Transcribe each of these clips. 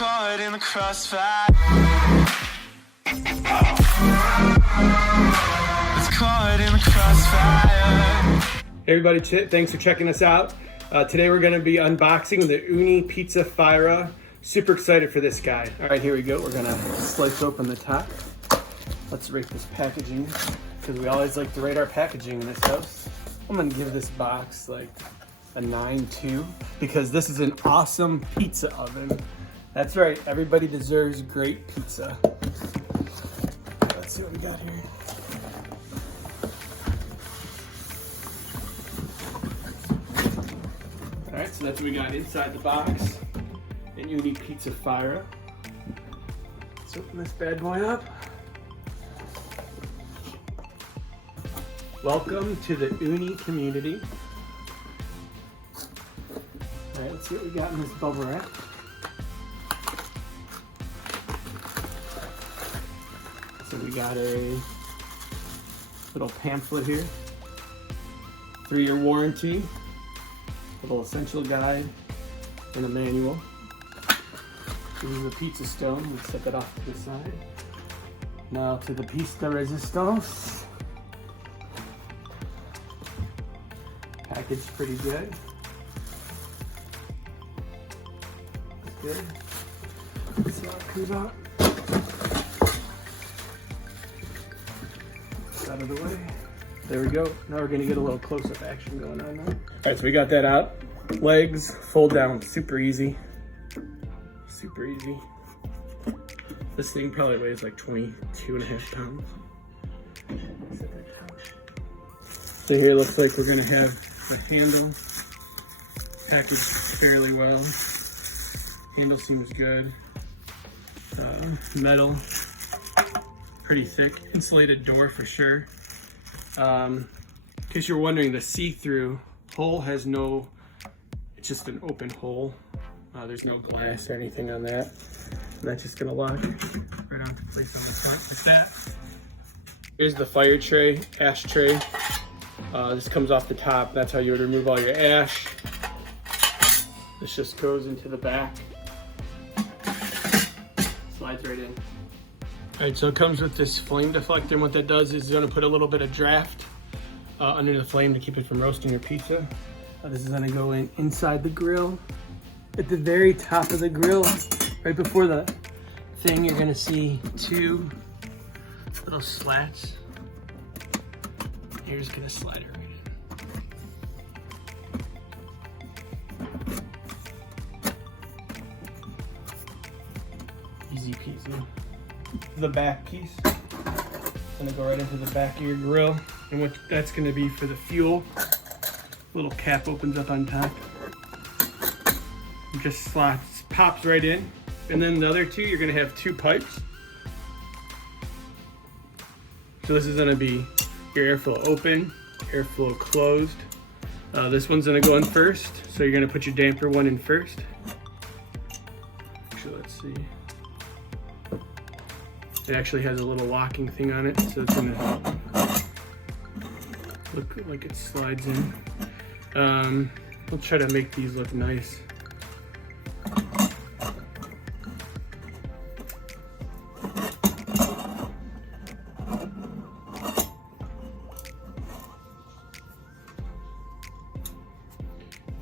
caught in the crossfire. It's caught in the crossfire. Hey everybody, thanks for checking us out. Today we're going to be unboxing the Ooni Pizza Fyra. Super excited for this guy. All right, here we go. We're going to slice open the top. Let's rate this packaging because we always like to rate our packaging in this house. I'm going to give this box like a 9.2 because this is an awesome pizza oven. That's right, everybody deserves great pizza. Let's see what we got here. Alright, so that's what we got inside the box. An Ooni Pizza Fyra. Let's open this bad boy up. Welcome to the Ooni community. Alright, let's see what we got in this bubble wrap. So we got a little pamphlet here. 3-year warranty. Little essential guide and a manual. This is the pizza stone. We set that off to the side. Now to the piece de resistance. Packaged pretty good. Good. Let's see how it comes out. Out of the way. There we go. Now we're gonna get a little close-up action going on now. All right, so we got that out. Legs fold down, super easy. Super easy. This thing probably weighs like 22.5 pounds. So here it looks like we're gonna have the handle packaged fairly well. Handle seems good. Metal, pretty thick. Insulated door for sure. In case you're wondering, the see-through hole has no, it's just an open hole. There's no glass or anything on that. And that's just gonna lock right onto place on the front like that. Here's the fire tray, ash tray. This comes off the top. That's how you would remove all your ash. This just goes into the back. Slides right in. All right, so it comes with this flame deflector, and what that does is it's gonna put a little bit of draft under the flame to keep it from roasting your pizza. This is gonna go inside the grill. At the very top of the grill, right before the thing, you're gonna see 2 little slats. You're just gonna slide it right in. Easy peasy. The back piece. It's gonna go right into the back of your grill. And what that's gonna be for the fuel. Little cap opens up on top. It just slots, pops right in. And then the other 2, you're gonna have 2 pipes. So this is gonna be your airflow open, airflow closed. This one's gonna go in first. So you're gonna put your damper one in first. Actually, let's see. It actually has a little locking thing on it, so it's gonna look like it slides in. We'll try to make these look nice.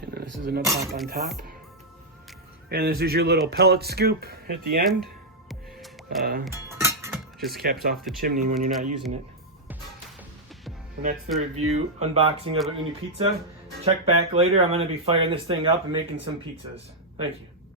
And then this is another top on top. And this is your little pellet scoop at the end. Just caps off the chimney when you're not using it. And that's the review unboxing of an Ooni Pizza. Check back later. I'm gonna be firing this thing up and making some pizzas. Thank you.